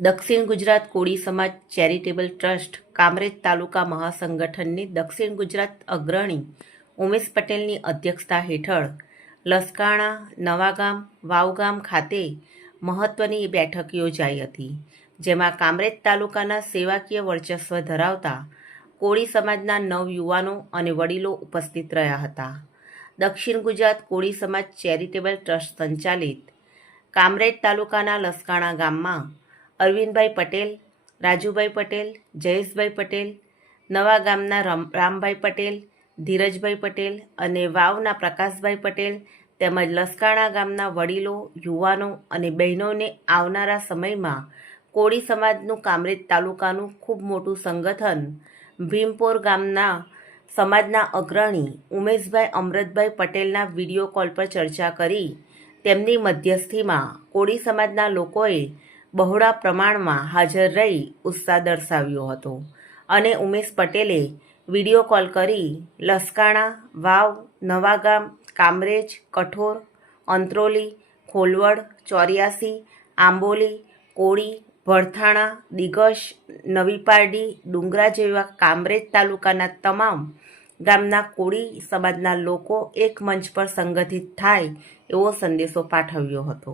દક્ષિણ ગુજરાત કોળી સમાજ charitable trust Kamrej taluka મહાસંગઠનની દક્ષિણ ગુજરાત અગ્રણી ઉમેશ પટેલની અધ્યક્ષતા હેઠળ લસકાણા, નવાગામ, વાવગામ ખાતે મહત્વની બેઠક યોજાઈ હતી, જેમાં કામરેજ તાલુકાના સેવાકીય વર્ચસ્વ ધરાવતા કોળી સમાજના નવ યુવાનો અને વડીલો ઉપસ્થિત રહ્યા હતા. દક્ષિણ ગુજરાત કોળી સમાજ ચેરિટેબલ ટ્રસ્ટ સંચાલિત કામરેજ તાલુકાના લસકાણા ગામમાં અરવિંદભાઈ પટેલ, રાજુભાઈ પટેલ, જયેશભાઈ પટેલ, નવા ગામના રમ, રામભાઈ પટેલ, ધીરજભાઈ પટેલ અને વાવના પ્રકાશભાઈ પટેલ તેમજ લસકાણા ગામના વડીલો, યુવાનો અને બહેનોને આવનારા સમયમાં કોળી સમાજનું કામરેજ તાલુકાનું ખૂબ મોટું સંગઠન ભીમપોર ગામના સમાજના અગ્રણી ઉમેશભાઈ અમૃતભાઈ પટેલના વીડિયો કોલ પર ચર્ચા કરી. તેમની મધ્યસ્થીમાં કોળી સમાજના લોકોએ બહોળા પ્રમાણમાં હાજર રહી ઉત્સાહ દર્શાવ્યો હતો અને ઉમેશ પટેલે વીડિયો કોલ કરી લસકાણા, વાવ, નવાગામ, કામરેજ, કઠોર, અંત્રોલી, ખોલવડ, ચોર્યાસી, આંબોલી, કોળી ભરથાણા દિગશ, નવીપારડી, ડુંગરા જેવા કામરેજ તાલુકાના તમામ ગામના કોળી સમાજના લોકો એક મંચ પર સંગઠિત થાય એવો સંદેશો પાઠવ્યો હતો.